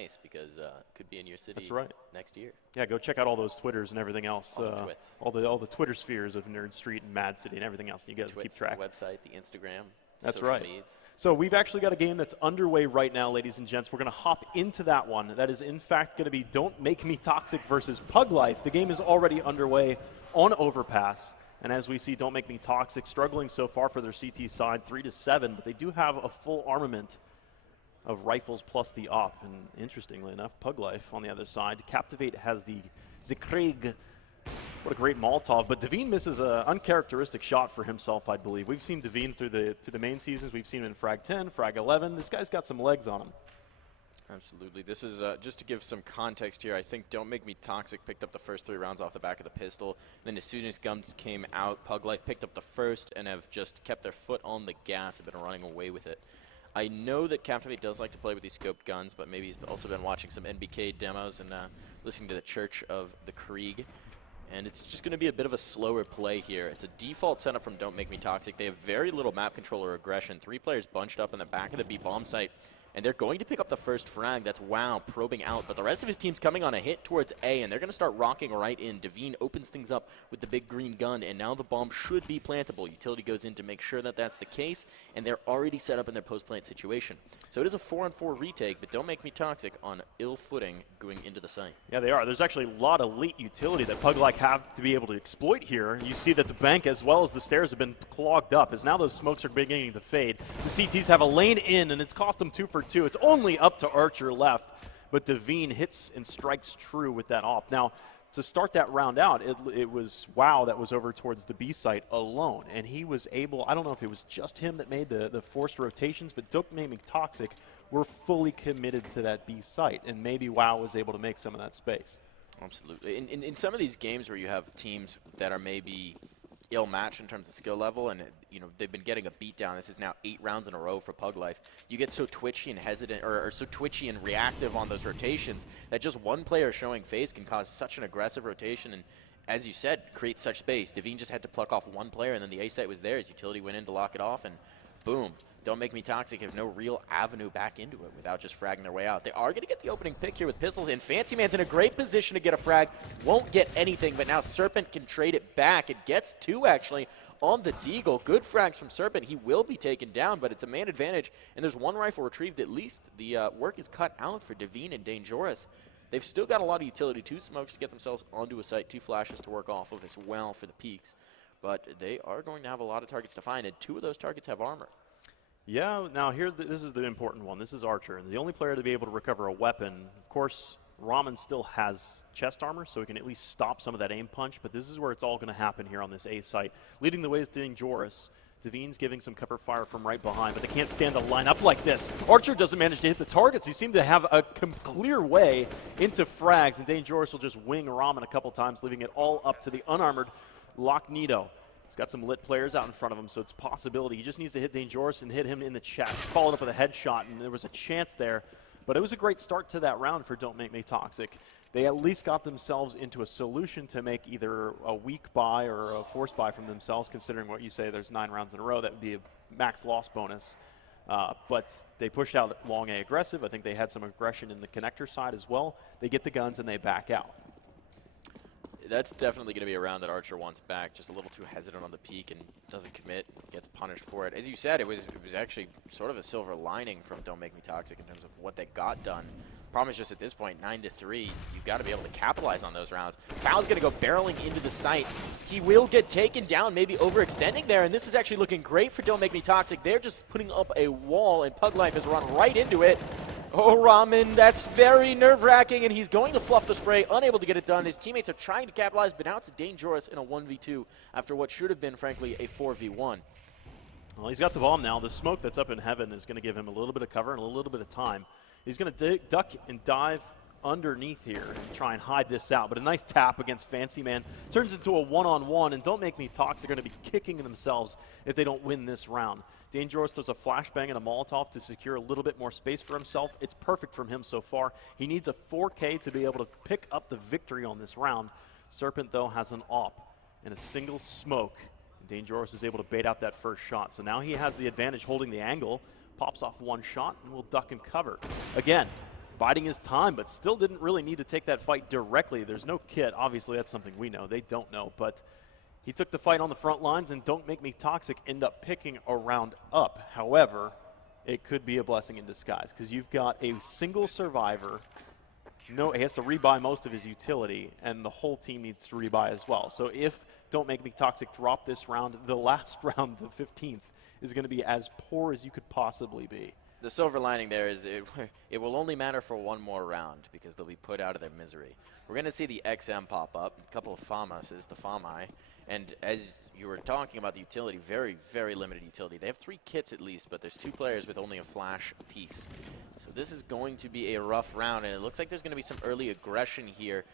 nice because it could be in your city next year. Yeah, go check out all those Twitters and everything else. All the Twitter spheres of Nerd Street and Mad City and everything else. You guys keep track. The website, the Instagram. That's right. So we've actually got a game that's underway right now, ladies and gents. We're going to hop into that one. That is, in fact, going to be Don't Make Me Toxic versus PUGLIFE. The game is already underway on Overpass. And as we see, Don't Make Me Toxic struggling so far for their CT side, 3-7. But they do have a full armament of rifles plus the op. And interestingly enough, PUGLIFE on the other side. Captivate has the Krieg. What a great Molotov, but Devine misses an uncharacteristic shot for himself, I believe. We've seen Devine through the main seasons. We've seen him in Frag 10, Frag 11. This guy's got some legs on him. Absolutely. This is, just to give some context here, I think Don't Make Me Toxic picked up the first 3 rounds off the back of the pistol. Then as soon as guns came out, PUGLIFE picked up the first and have just kept their foot on the gas, have been running away with it. I know that Captivate does like to play with these scoped guns, but maybe he's also been watching some NBK demos and listening to the Church of the Krieg. And it's just going to be a bit of a slower play here. It's a default setup from Don't Make Me Toxic. They have very little map control or aggression. 3 players bunched up in the back of the B bomb site. And they're going to pick up the first frag. That's WoW probing out. But the rest of his team's coming on a hit towards A, and they're going to start rocking right in. Devine opens things up with the big green gun, and now the bomb should be plantable. Utility goes in to make sure that that's the case, and they're already set up in their post-plant situation. So it is a 4-on-4 retake, but Don't Make Me Toxic on ill footing going into the site. Yeah, they are. There's actually a lot of late utility that PUGLIFE have to be able to exploit here. You see that the bank as well as the stairs have been clogged up, as now those smokes are beginning to fade. The CTs have a lane in, and it's cost them 2 for 2. It's only up to Archer left, but Devine hits and strikes true with that op. Now, to start that round out, it was WoW that was over towards the B site alone, and he was able, I don't know if it was just him that made the forced rotations, but Don't Make Me Toxic were fully committed to that B site, and maybe WoW was able to make some of that space. Absolutely. In some of these games where you have teams that are maybe ill-matched in terms of skill level, and you know they've been getting a beat down. This is now 8 rounds in a row for PUGLIFE. You get so twitchy and hesitant, or so twitchy and reactive on those rotations that just one player showing face can cause such an aggressive rotation, and as you said, create such space. Devine just had to pluck off one player, and then the A site was there. His utility went in to lock it off, and boom. Don't Make Me Toxic have no real avenue back into it without just fragging their way out. They are going to get the opening pick here with pistols, and Fancy Man's in a great position to get a frag. Won't get anything, but now Serpent can trade it back. It gets 2, actually, on the Deagle. Good frags from Serpent. He will be taken down, but it's a man advantage, and there's 1 rifle retrieved at least. The work is cut out for Devine and Dangerous. They've still got a lot of utility. 2 smokes to get themselves onto a site, 2 flashes to work off of as well for the peaks. But they are going to have a lot of targets to find, and 2 of those targets have armor. Yeah, now here, this is the important one. This is Archer, and the only player to be able to recover a weapon. Of course, Ramen still has chest armor, so he can at least stop some of that aim punch, but this is where it's all going to happen here on this A site. Leading the way is Dangerous. Devine's giving some cover fire from right behind, but they can't stand to line up like this. Archer doesn't manage to hit the targets. He seemed to have a clear way into frags, and Dangerous will just wing Ramen a couple times, leaving it all up to the unarmored Locknedo. He's got some lit players out in front of him, so it's a possibility. He just needs to hit Dangerous and hit him in the chest. Followed up with a headshot, and there was a chance there. But it was a great start to that round for Don't Make Me Toxic. They at least got themselves into a solution to make either a weak buy or a forced buy from themselves, considering what you say, there's 9 rounds in a row. That would be a max loss bonus. But they pushed out long A aggressive. I think they had some aggression in the connector side as well. They get the guns and they back out. That's definitely going to be a round that Archer wants back. Just a little too hesitant on the peak and doesn't commit, gets punished for it. As you said, it was actually sort of a silver lining from Don't Make Me Toxic in terms of what they got done. Problem is just at this point, 9-3, you've got to be able to capitalize on those rounds. Foul's going to go barreling into the site. He will get taken down, maybe overextending there, and this is actually looking great for Don't Make Me Toxic. They're just putting up a wall, and PUGLIFE has run right into it. Oh, Ramen, that's very nerve-wracking, and he's going to fluff the spray, unable to get it done. His teammates are trying to capitalize, but now it's Dangerous in a 1v2 after what should have been, frankly, a 4v1. Well, he's got the bomb now. The smoke that's up in heaven is going to give him a little bit of cover and a little bit of time. He's going to duck and dive underneath here and try and hide this out. But a nice tap against Fancy Man turns into a one-on-one, and Don't Make Me Toxic are going to be kicking themselves if they don't win this round. Dangerous throws a flashbang and a Molotov to secure a little bit more space for himself. It's perfect from him so far. He needs a 4K to be able to pick up the victory on this round. Serpent, though, has an AWP and a single smoke. Dangerous is able to bait out that first shot. So now he has the advantage holding the angle. Pops off one shot and will duck and cover. Again, biding his time, but still didn't really need to take that fight directly. There's no kit. Obviously, that's something we know. They don't know, but he took the fight on the front lines, and Don't Make Me Toxic end up picking a round up. However, it could be a blessing in disguise because you've got a single survivor. No, he has to rebuy most of his utility, and the whole team needs to rebuy as well. So if Don't Make Me Toxic drop this round, the last round, the 15th, is going to be as poor as you could possibly be. The silver lining there is it will only matter for one more round because they'll be put out of their misery. We're going to see the XM pop up, a couple of FAMAs, the FAMI, and as you were talking about the utility, very, very limited utility. They have 3 kits at least, but there's 2 players with only a flash apiece. So this is going to be a rough round, and it looks like there's going to be some early aggression here.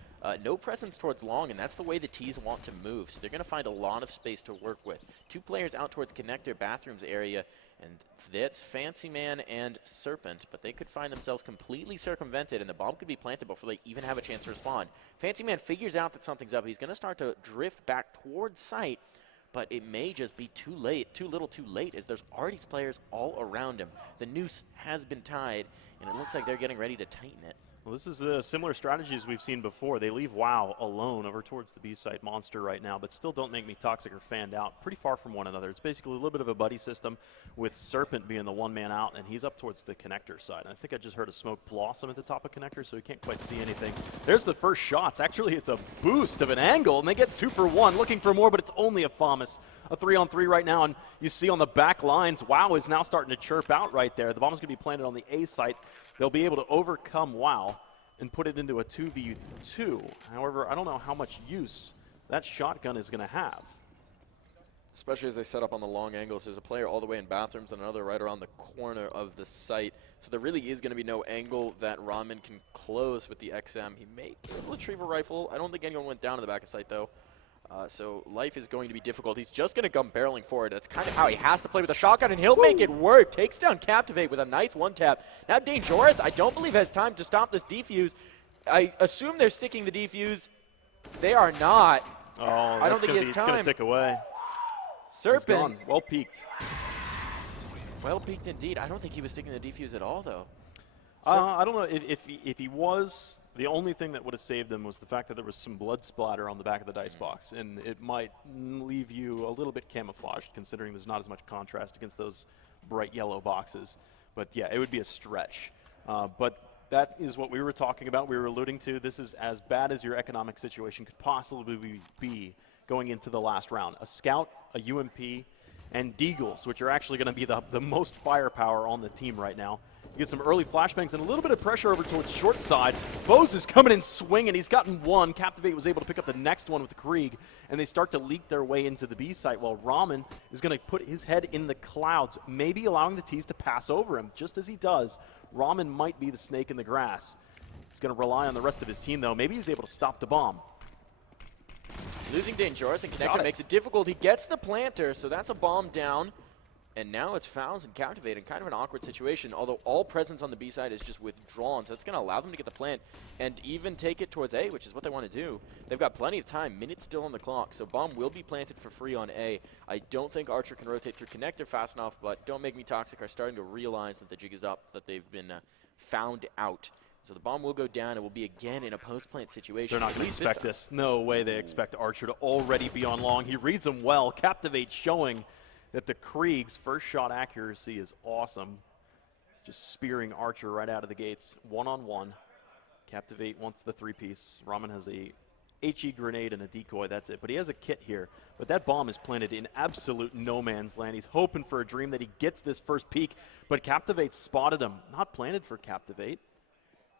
No presence towards long, and that's the way the T's want to move. So they're going to find a lot of space to work with. 2 players out towards connector bathrooms area, and that's Fancy Man and Serpent, but they could find themselves completely circumvented, and the bomb could be planted before they even have a chance to respond. Fancy Man figures out that something's up. He's going to start to drift back towards site, but it may just be too late, too little too late, as there's already players all around him. The noose has been tied, and it looks like they're getting ready to tighten it. Well, this is a similar strategy as we've seen before. They leave WoW alone over towards the B-side monster right now, but still Don't Make Me Toxic or fanned out pretty far from one another. It's basically a little bit of a buddy system with Serpent being the one-man out, and he's up towards the connector side. And I think I just heard a smoke blossom at the top of connector, so he can't quite see anything. There's the first shots. Actually, it's a boost of an angle, and they get 2 for 1, looking for more, but it's only a FAMAS. A 3-on-3 right now, and you see on the back lines, WoW is now starting to chirp out right there. The bomb is going to be planted on the A site. They'll be able to overcome WoW and put it into a 2v2. However, I don't know how much use that shotgun is going to have. Especially as they set up on the long angles. There's a player all the way in bathrooms and another right around the corner of the site. So there really is going to be no angle that Ramen can close with the XM. He may be able to retrieve a rifle. I don't think anyone went down in the back of site, though. So life is going to be difficult. He's just going to come barreling forward. That's kind of how he has to play with a shotgun, and he'll make it work. Takes down Captivate with a nice one-tap. Now Dangerous, I don't believe has time to stop this defuse. I assume they're sticking the defuse. They are not. Oh, I don't think he has time. It's going to tick away. Serpent. Well peeked. Well peeked indeed. I don't think he was sticking the defuse at all, though. I don't know if he was. The only thing that would have saved him was the fact that there was some blood splatter on the back of the dice box, and it might leave you a little bit camouflaged, considering there's not as much contrast against those bright yellow boxes. But yeah, it would be a stretch. But that is what we were talking about. We were alluding to this is as bad as your economic situation could possibly be going into the last round. A scout, a UMP, and Deagles, which are actually going to be the most firepower on the team right now. You get some early flashbangs and a little bit of pressure over towards short side. Foes is coming in swinging. He's gotten 1. Captivate was able to pick up the next one with the Krieg, and they start to leak their way into the B site while Ramen is going to put his head in the clouds, maybe allowing the T's to pass over him. Just as he does, Ramen might be the snake in the grass. He's going to rely on the rest of his team, though. Maybe he's able to stop the bomb. Losing Dangerous and Connector makes it difficult. He gets the planter, so that's a bomb down. And now it's Fouls and Captivate in kind of an awkward situation, although all presence on the B side is just withdrawn, so that's going to allow them to get the plant and even take it towards A, which is what they want to do. They've got plenty of time, minutes still on the clock, so bomb will be planted for free on A. I don't think Archer can rotate through Connector fast enough, but Don't Make Me Toxic are starting to realize that the jig is up, that they've been found out. So the bomb will go down. It will be again in a post-plant situation. They're not going to expect this. No way they expect Archer to already be on long. He reads them well. Captivate showing that the Krieg's first shot accuracy is awesome. Just spearing Archer right out of the gates. 1-on-1. Captivate wants the 3-piece. Ramen has a HE grenade and a decoy. That's it. But he has a kit here. But that bomb is planted in absolute no man's land. He's hoping for a dream that he gets this first peek. But Captivate spotted him. Not planted for Captivate.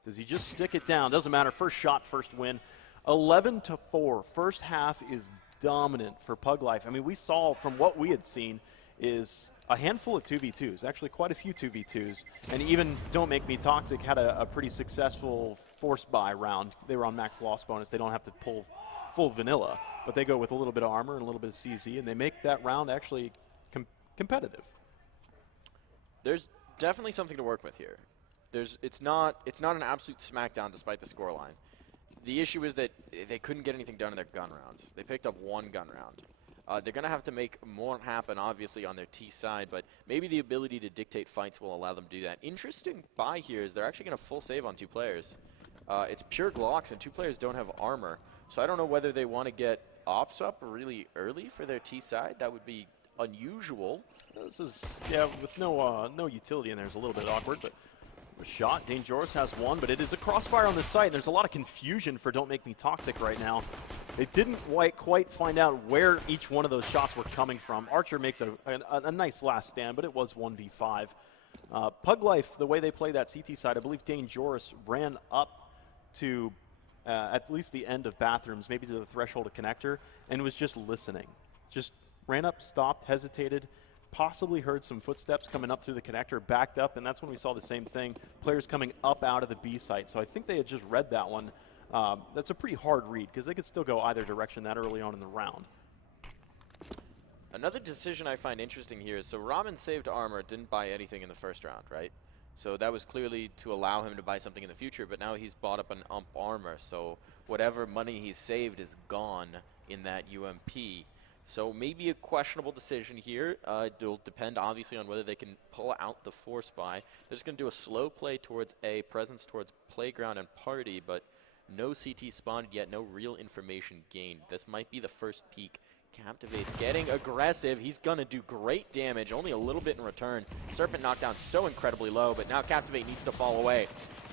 Does he just stick it down? Doesn't matter. First shot, first win. 11-4. First half is dominant for PUGLIFE. I mean, we saw from what we had seen is a handful of 2v2s, actually quite a few 2v2s, and even Don't Make Me Toxic had a pretty successful force buy round. They were on max loss bonus. They don't have to pull full vanilla, but they go with a little bit of armor and a little bit of CZ, and they make that round actually competitive. There's definitely something to work with here. It's not an absolute smackdown despite the scoreline. The issue is that they couldn't get anything done in their gun rounds. They picked up 1 gun round. They're going to have to make more happen, obviously, on their T side, but maybe the ability to dictate fights will allow them to do that. Interesting buy here is they're actually going to full save on 2 players. It's pure Glocks, and 2 players don't have armor. So I don't know whether they want to get ops up really early for their T side. That would be unusual. This is, yeah, with no utility in there, it's a little bit awkward, but a shot. Dangerous has one, but it is a crossfire on the site, and there's a lot of confusion for Don't Make Me Toxic right now. They didn't quite find out where each one of those shots were coming from. Archer makes a nice last stand, but it was 1v5. PUGLIFE, the way they play that CT side, I believe Dangerous ran up to at least the end of bathrooms, maybe to the threshold of connector, and was just listening. Just ran up, stopped, hesitated, possibly heard some footsteps coming up through the connector, backed up, and that's when we saw the same thing, players coming up out of the B site. So I think they had just read that one. That's a pretty hard read, because they could still go either direction that early on in the round. Another decision I find interesting here is, so Ramen saved armor, didn't buy anything in the first round, right? So that was clearly to allow him to buy something in the future, but now he's bought up an ump armor, so whatever money he's saved is gone in that UMP. So maybe a questionable decision here. It'll depend, obviously, on whether they can pull out the force buy. They're just going to do a slow play towards A, presence towards playground and party, but no CT spawned yet, no real information gained. This might be the first peak. Captivate's getting aggressive. He's going to do great damage, only a little bit in return. Serpent knockdown so incredibly low, but now Captivate needs to fall away.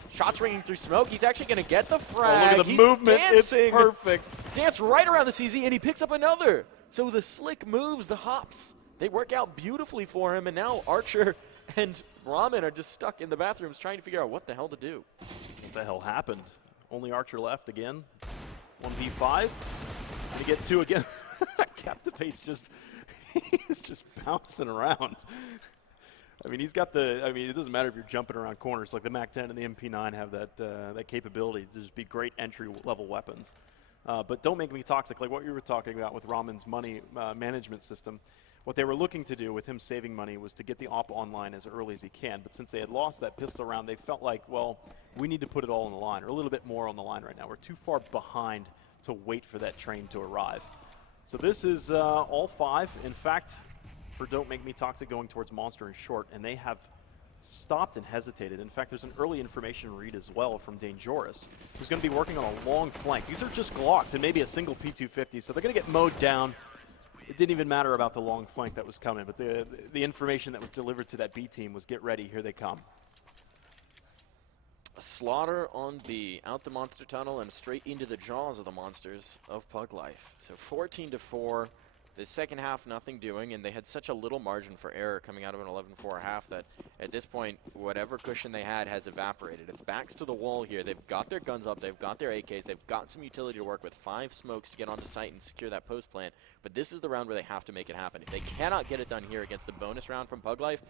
Shots ringing through smoke. He's actually going to get the frag. Oh, look at the movement. It's perfect. Dance right around the CZ, and he picks up another. So the slick moves, the hops, they work out beautifully for him, and now Archer and Ramen are just stuck in the bathrooms trying to figure out what the hell to do. What the hell happened? Only Archer left again. 1v5. Gonna get 2 again. Captivate's just, he's just bouncing around. I mean, he's got it doesn't matter if you're jumping around corners. Like the MAC-10 and the MP9 have that capability to just be great entry-level weapons. But Don't Make Me Toxic, like what you were talking about with Ramen's money management system, what they were looking to do with him saving money was to get the op online as early as he can. But since they had lost that pistol round, they felt like, well, we need to put it all on the line, or a little bit more on the line right now. We're too far behind to wait for that train to arrive. So this is all 5. In fact, for Don't Make Me Toxic going towards Monster and short, and they have stopped and hesitated. In fact, there's an early information read as well from Dangerous, who's going to be working on a long flank. These are just Glocks and maybe a single P250, so they're going to get mowed down. It didn't even matter about the long flank that was coming, but the information that was delivered to that B team was get ready, here they come. A slaughter on B, out the monster tunnel and straight into the jaws of the monsters of PUGLIFE. So 14-4. The second half, nothing doing, and they had such a little margin for error coming out of an 11-4 half that at this point, whatever cushion they had has evaporated. It's backs to the wall here. They've got their guns up. They've got their AKs. They've got some utility to work with. 5 smokes to get onto site and secure that post plant. But this is the round where they have to make it happen. If they cannot get it done here against the bonus round from PUGLIFE,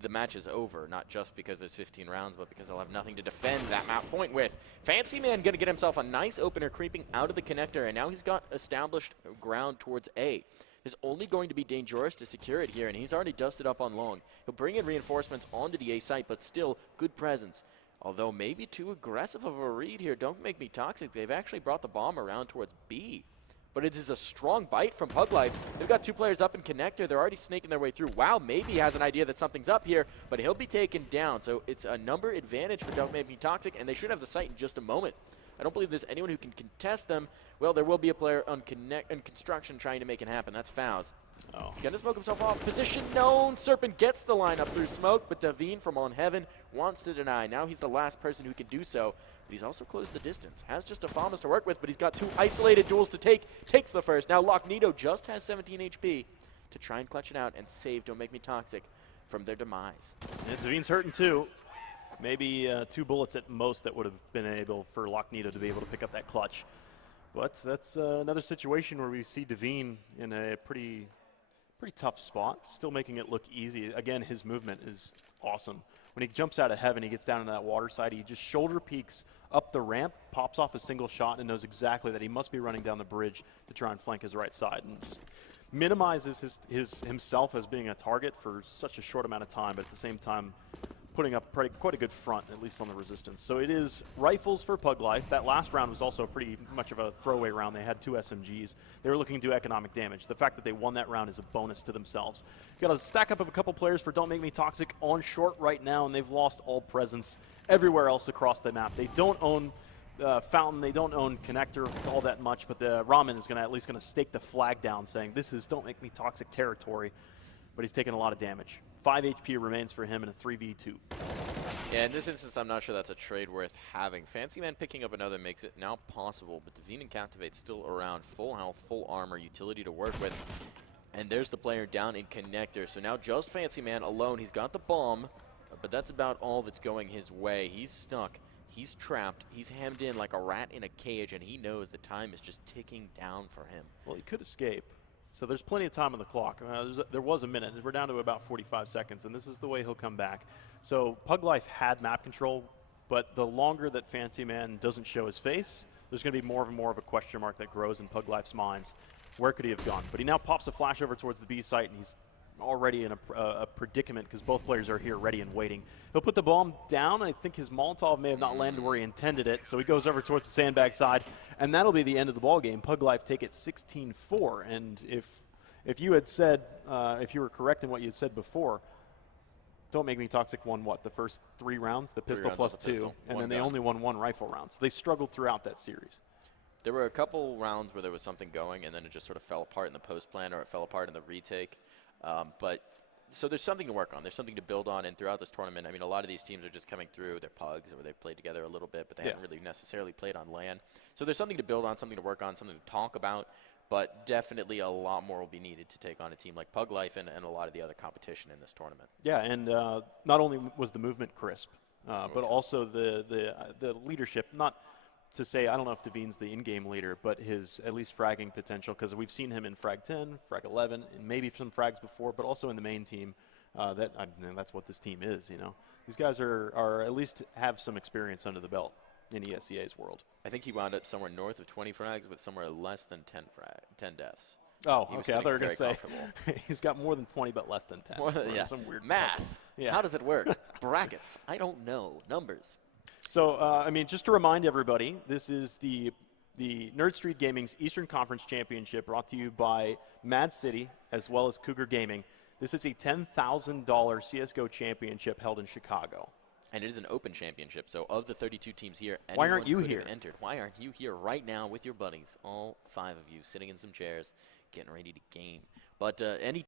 the match is over, not just because there's 15 rounds, but because they'll have nothing to defend that map point with. Fancy Man going to get himself a nice opener creeping out of the connector, and now he's got established ground towards A. There's only going to be Dangerous to secure it here, and he's already dusted up on long. He'll bring in reinforcements onto the A site, but still good presence. Although maybe too aggressive of a read here. Don't Make Me Toxic. They've actually brought the bomb around towards B. But it is a strong bite from PUGLIFE. They've got 2 players up in connector. They're already snaking their way through. Wow, maybe he has an idea that something's up here, but he'll be taken down. So it's a number advantage for Don't Make Me Toxic, and they should have the site in just a moment. I don't believe there's anyone who can contest them. Well, there will be a player on construction trying to make it happen. That's Faust. Oh. He's going to smoke himself off. Position known. Serpent gets the lineup through smoke, but Davine from On Heaven wants to deny. Now he's the last person who can do so. But he's also closed the distance. Has just a Famas to work with, but he's got 2 isolated duels to take. Takes the first. Now Locknito just has 17 HP to try and clutch it out and save Don't Make Me Toxic from their demise. And Davine's hurting too. Maybe 2 bullets at most that would have been able for Locknito to be able to pick up that clutch. But that's another situation where we see Davine in a pretty tough spot, still making it look easy. Again, his movement is awesome. When he jumps out of heaven, he gets down into that water side, he just shoulder peeks up the ramp, pops off a single shot, and knows exactly that he must be running down the bridge to try and flank his right side. And just minimizes himself as being a target for such a short amount of time, but at the same time, putting up quite a good front, at least on the resistance. So it is rifles for PUGLIFE. That last round was also pretty much of a throwaway round. They had 2 SMGs. They were looking to do economic damage. The fact that they won that round is a bonus to themselves. Got a stack up of a couple players for Don't Make Me Toxic on short right now, and they've lost all presence everywhere else across the map. They don't own Fountain, they don't own Connector all that much, but the Ramen is at least going to stake the flag down, saying this is Don't Make Me Toxic territory, but he's taking a lot of damage. 5 HP remains for him in a 3v2. Yeah, in this instance, I'm not sure that's a trade worth having. Fancy Man picking up another makes it now possible, but Divine and Captivate still around. Full health, full armor, utility to work with. And there's the player down in Connector. So now just Fancy Man alone. He's got the bomb, but that's about all that's going his way. He's stuck. He's trapped. He's hemmed in like a rat in a cage, and he knows the time is just ticking down for him. Well, he could escape. So there's plenty of time on the clock. There was a minute. We're down to about 45 seconds, and this is the way he'll come back. So PUGLIFE had map control, but the longer that Fancy Man doesn't show his face, there's going to be more and more of a question mark that grows in PUGLIFE's minds. Where could he have gone? But he now pops a flash over towards the B site, and he's already in a predicament because both players are here ready and waiting. He'll put the bomb down. I think his Molotov may have not landed where he intended it, so he goes over towards the sandbag side, and that'll be the end of the ball game. PUGLIFE take it 16-4, and if you had said, if you were correct in what you had said before, Don't Make Me Toxic won what, the first 3 rounds? The pistol plus 2, and then they only won 1 rifle round. So they struggled throughout that series. There were a couple rounds where there was something going, and then it just sort of fell apart in the post plan, or it fell apart in the retake. So there's something to work on. There's something to build on, and throughout this tournament, I mean, a lot of these teams are just coming through. They're pugs, or they've played together a little bit, but they haven't really necessarily played on LAN. So there's something to build on, something to work on, something to talk about, but definitely a lot more will be needed to take on a team like PUGLIFE and a lot of the other competition in this tournament. Yeah, and not only was the movement crisp, but also the leadership, not to say, I don't know if Devine's the in-game leader, but his at least fragging potential, because we've seen him in frag 10, frag 11, and maybe some frags before, but also in the main team. That's what this team is, you know. These guys are at least have some experience under the belt in ESEA's world. I think he wound up somewhere north of 20 frags, but somewhere less than 10 deaths. Oh, okay. I thought you were going to say he's got more than 20, but less than 10. Yeah. Some weird math. Yeah. How does it work? Brackets. I don't know. Numbers. So, I mean, just to remind everybody, this is the Nerd Street Gaming's Eastern Conference Championship, brought to you by Mad City as well as Cougar Gaming. This is a $10,000 CSGO championship held in Chicago. And it is an open championship, so of the 32 teams here, why aren't you here? Entered. Why aren't you here right now with your buddies, all 5 of you, sitting in some chairs, getting ready to game? But any